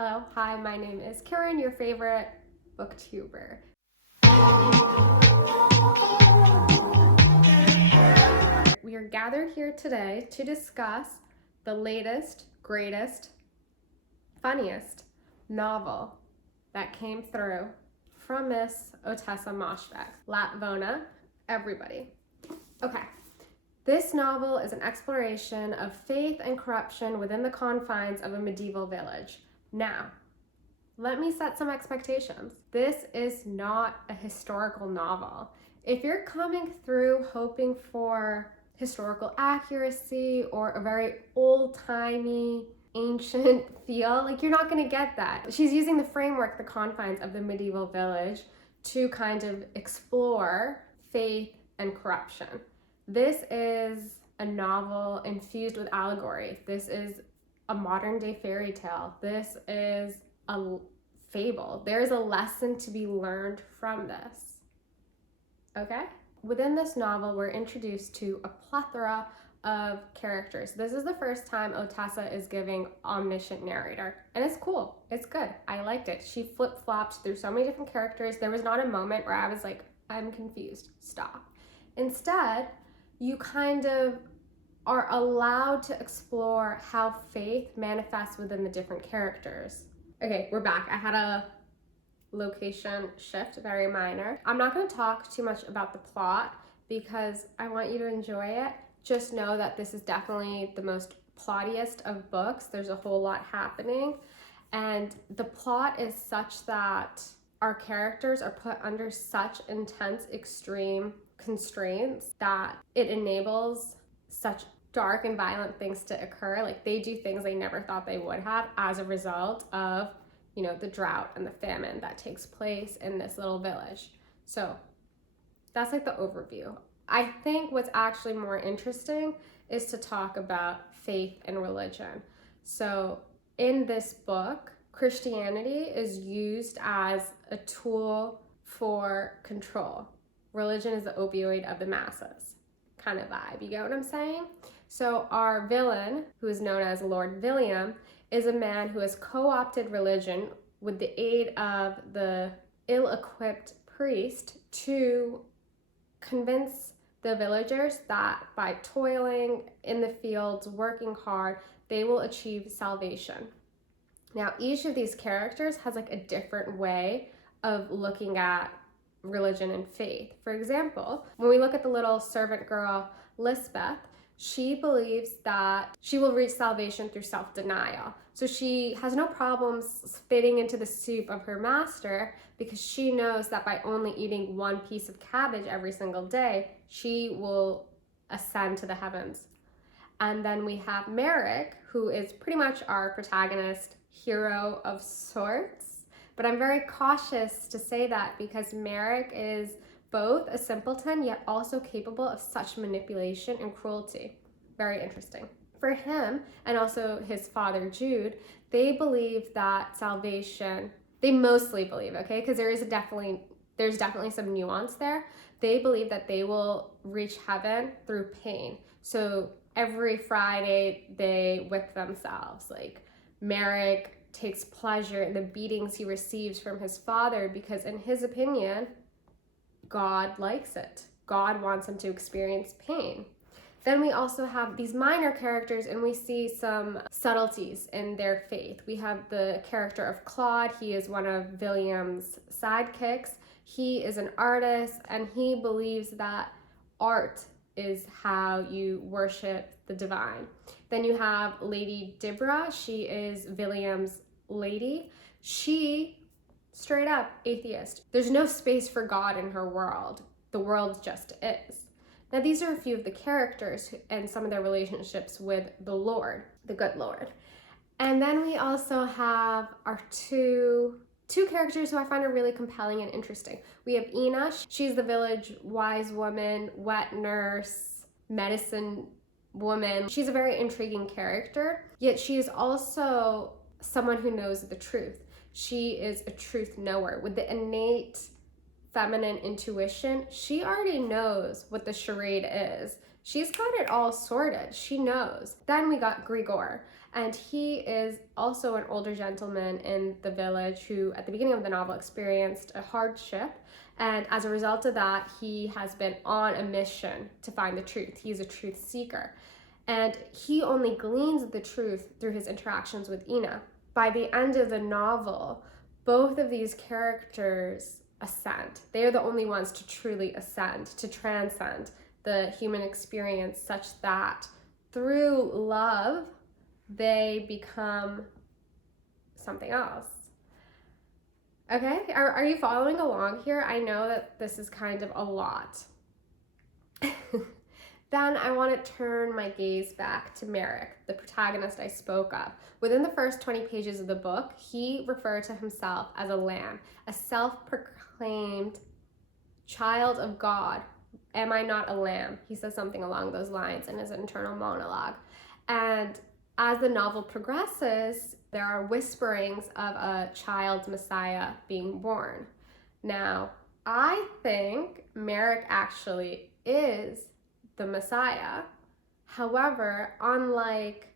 Hello, hi, my name is Kiran, your favorite booktuber. We are gathered here today to discuss the latest, greatest, funniest novel that came through from Miss Ottessa Moshfegh, Lapvona, everybody. Okay. This novel is an exploration of faith and corruption within the confines of a medieval village. Now, let me set some expectations. This is not a historical novel. If you're coming through hoping for historical accuracy or a very old-timey, ancient feel, like you're not gonna get that. She's using the framework, the confines of the medieval village to kind of explore faith and corruption. This is a novel infused with allegory. This is a modern day fairy tale. This is a fable. There's a lesson to be learned from this, okay? Within this novel, we're introduced to a plethora of characters. This is the first time Ottessa is giving omniscient narrator, and it's cool, it's good. I liked it. She flip-flopped through so many different characters. There was not a moment where I was like, I'm confused, stop. Instead, you kind of are allowed to explore how faith manifests within the different characters. Okay, we're back. I had a location shift, very minor. I'm not going to talk too much about the plot because I want you to enjoy it. Just know that this is definitely the most plottiest of books. There's a whole lot happening, and the plot is such that our characters are put under such intense, extreme constraints that it enables such dark and violent things to occur. Like, they do things they never thought they would have as a result of, you know, the drought and the famine that takes place in this little village. So that's like the overview. I think what's actually more interesting is to talk about faith and religion. So in this book, Christianity is used as a tool for control. Religion is the opioid of the masses kind of vibe. You get what I'm saying? So our villain, who is known as Lord William, is a man who has co-opted religion with the aid of the ill-equipped priest to convince the villagers that by toiling in the fields, working hard, they will achieve salvation. Now, each of these characters has like a different way of looking at religion and faith. For example, when we look at the little servant girl, Lisbeth, she believes that she will reach salvation through self-denial. So she has no problems spitting into the soup of her master because she knows that by only eating one piece of cabbage every single day, she will ascend to the heavens. And then we have Merrick, who is pretty much our protagonist, hero of sorts. But I'm very cautious to say that because Merrick is both a simpleton yet also capable of such manipulation and cruelty. Very interesting. For him and also his father Jude, they believe that salvation, they mostly believe, okay, because there's definitely some nuance there. They believe that they will reach heaven through pain. So every Friday they whip themselves. Like, Merrick takes pleasure in the beatings he receives from his father because in his opinion, God likes it. God wants him to experience pain. Then we also have these minor characters and we see some subtleties in their faith. We have the character of Claude. He is one of William's sidekicks. He is an artist and he believes that art is how you worship the divine. Then you have Lady Dibra. She is William's lady. She, straight up atheist. There's no space for God in her world. The world just is. Now, these are a few of the characters and some of their relationships with the Lord, the good Lord. And then we also have our two characters who I find are really compelling and interesting. We have Ina. She's the village wise woman, wet nurse, medicine woman. She's a very intriguing character, yet she is also someone who knows the truth. She is a truth knower with the innate feminine intuition. She already knows what the charade is. She's got it all sorted. She knows. Then we got Grigor, And he is also an older gentleman in the village who, at the beginning of the novel, experienced a hardship. And as a result of that, he has been on a mission to find the truth. He's a truth seeker. And he only gleans the truth through his interactions with Ina. By the end of the novel, both of these characters ascend. They are the only ones to truly ascend, to transcend the human experience, such that through love, they become something else. Okay, are you following along here? I know that this is kind of a lot. Then I want to turn my gaze back to Merrick, the protagonist I spoke of. Within the first 20 pages of the book, he referred to himself as a lamb, a self-proclaimed child of God. Am I not a lamb? He says something along those lines in his internal monologue. And as the novel progresses, there are whisperings of a child Messiah being born. Now, I think Merrick actually is the Messiah. However, unlike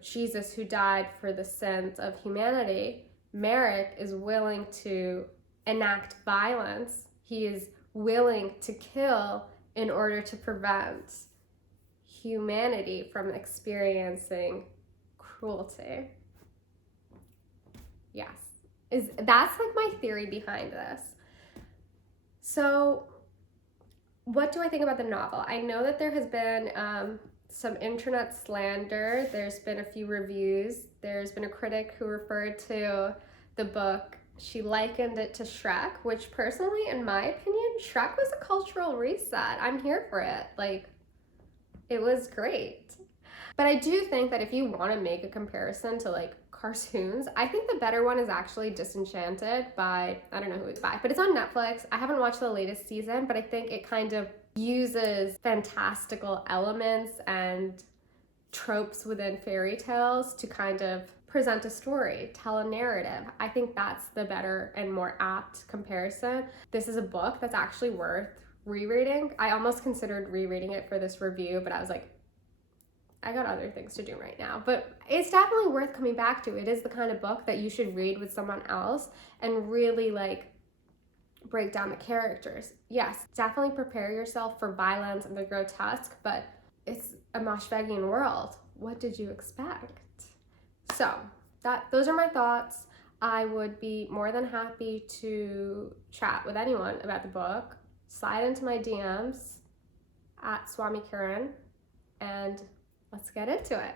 Jesus, who died for the sins of humanity, Merrick is willing to enact violence. He is willing to kill in order to prevent humanity from experiencing cruelty. Yes, that's like my theory behind this. So what do I think about the novel? I know that there has been some internet slander. There's been a few reviews. There's been a critic who referred to the book. She likened it to Shrek, which personally, in my opinion, Shrek was a cultural reset. I'm here for it. Like, it was great. But I do think that if you want to make a comparison to like cartoons, I think the better one is actually Disenchanted by, I don't know who it's by, but it's on Netflix. I haven't watched the latest season, but I think it kind of uses fantastical elements and tropes within fairy tales to kind of present a story, tell a narrative. I think that's the better and more apt comparison. This is a book that's actually worth rereading. I almost considered rereading it for this review, but I was like, I got other things to do right now. But it's definitely worth coming back to. It is the kind of book that you should read with someone else and really like break down the characters. Yes, definitely prepare yourself for violence and the grotesque, but it's a Moshfeghian world. What did you expect? So those are my thoughts. I would be more than happy to chat with anyone about the book. Slide into my DMs at Swami Kiran and let's get into it.